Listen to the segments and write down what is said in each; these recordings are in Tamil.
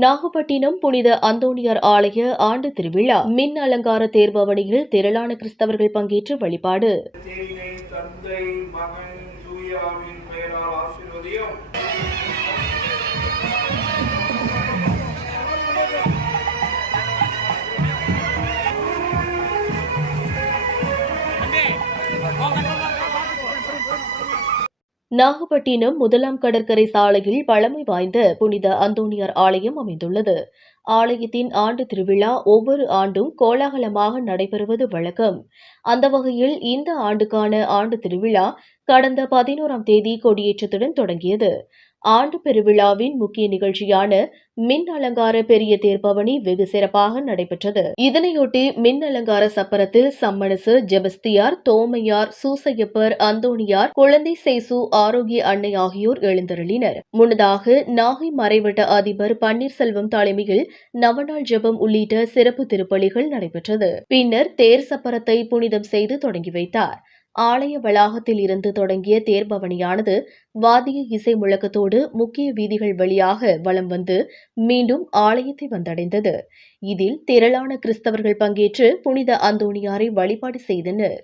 நாகப்பட்டினம் புனித அந்தோணியார் ஆலய ஆண்டு திருவிழா மின் அலங்கார தேர்பவனியில் திரளான கிறிஸ்தவர்கள் பங்கேற்று வழிபாடு. நாகப்பட்டினம் முதலாம் கடற்கரை சாலையில் பழமை வாய்ந்த புனித அந்தோணியார் ஆலயம் அமைந்துள்ளது. ஆலயத்தின் ஆண்டு திருவிழா ஒவ்வொரு ஆண்டும் கோலாகலமாக நடைபெறுவது வழக்கம். அந்த வகையில் இந்த ஆண்டுக்கான ஆண்டு திருவிழா கடந்த 11ஆம் தேதி கொடியேற்றத்துடன் தொடங்கியது. ஆண்டு பெருவிழாவின் முக்கிய நிகழ்ச்சியான மின் அலங்கார பெரிய தேர்பவனி வெகு சிறப்பாக நடைபெற்றது. இதனையொட்டி மின் அலங்கார சப்பரத்தில் சம்மனசு, ஜெபஸ்தியார், தோமையார், சூசையப்பர், அந்தோணியார், குழந்தை சேசு, ஆரோக்கிய அன்னை ஆகியோர் எழுந்தருளினர். முன்னதாக நாகை மறைவட்ட அதிபர் பன்னீர்செல்வம் தலைமையில் நவநாள் ஜெபம் உள்ளிட்ட சிறப்பு திருப்பலிகள் நடைபெற்றது. பின்னர் தேர் சப்பரத்தை புனிதம் செய்து தொடங்கி வைத்தார். ஆலய வளாகத்தில் இருந்து தொடங்கிய தேர்பவனியானது வாத்திய இசை முழக்கத்தோடு முக்கிய வீதிகள் வழியாக வலம் வந்து மீண்டும் ஆலயத்தை வந்தடைந்தது. இதில் திரளான கிறிஸ்தவர்கள் பங்கேற்று புனித அந்தோணியாரை வழிபாடு செய்தனர்.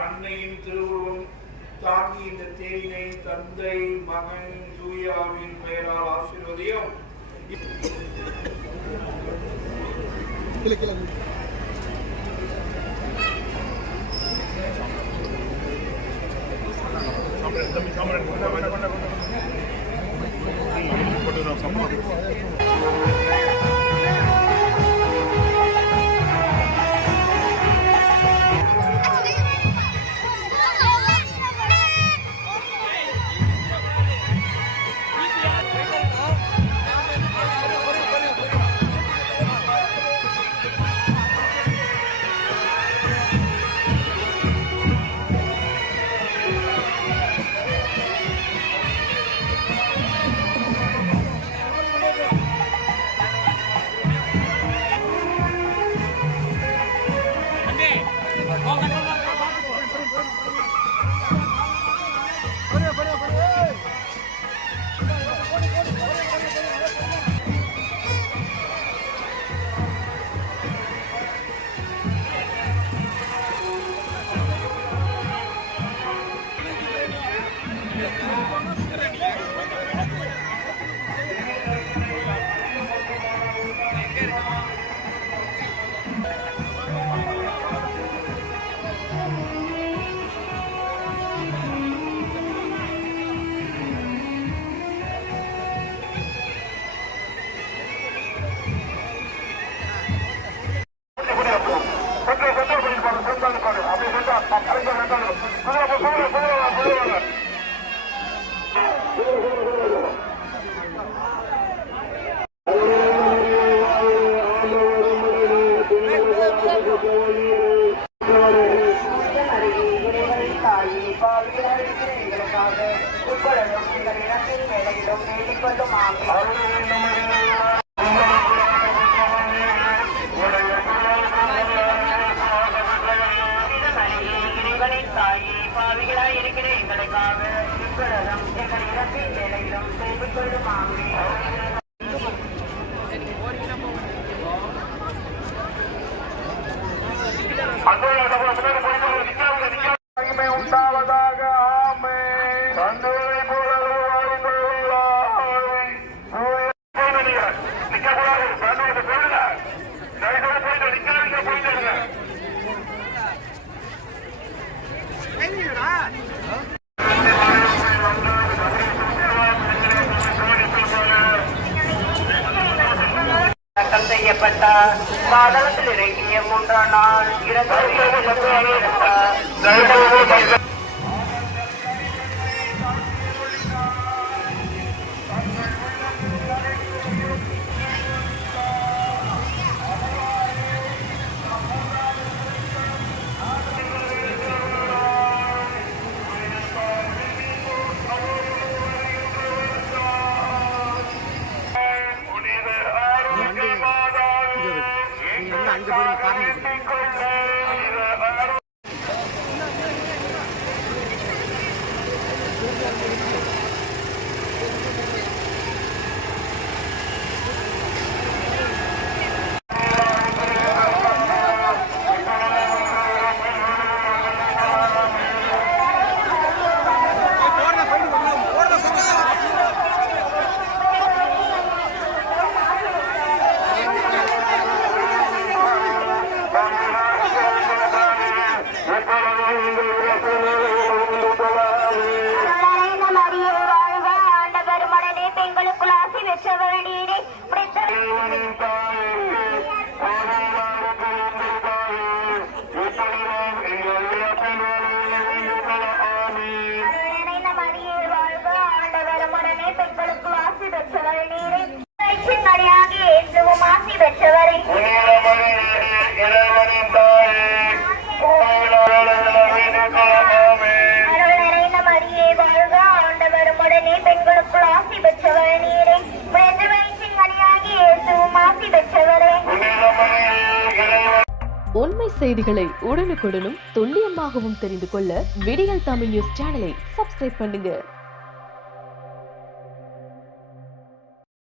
அன்னையின் திருவுருவம் தாங்கி இந்த தேரினை தந்தை மகன் தூயாவின் பெயரால் ஆசீர்வதியும். செய்யப்பட்டார். பாதாளத்தில் இறங்கிய 3ஆம் நாள் உண்மை செய்திகளை உடனுக்குடனும் துல்லியமாகவும் தெரிந்து கொள்ள விடியல் தமிழ் நியூஸ் சேனலை சப்ஸ்கிரைப் பண்ணுங்க.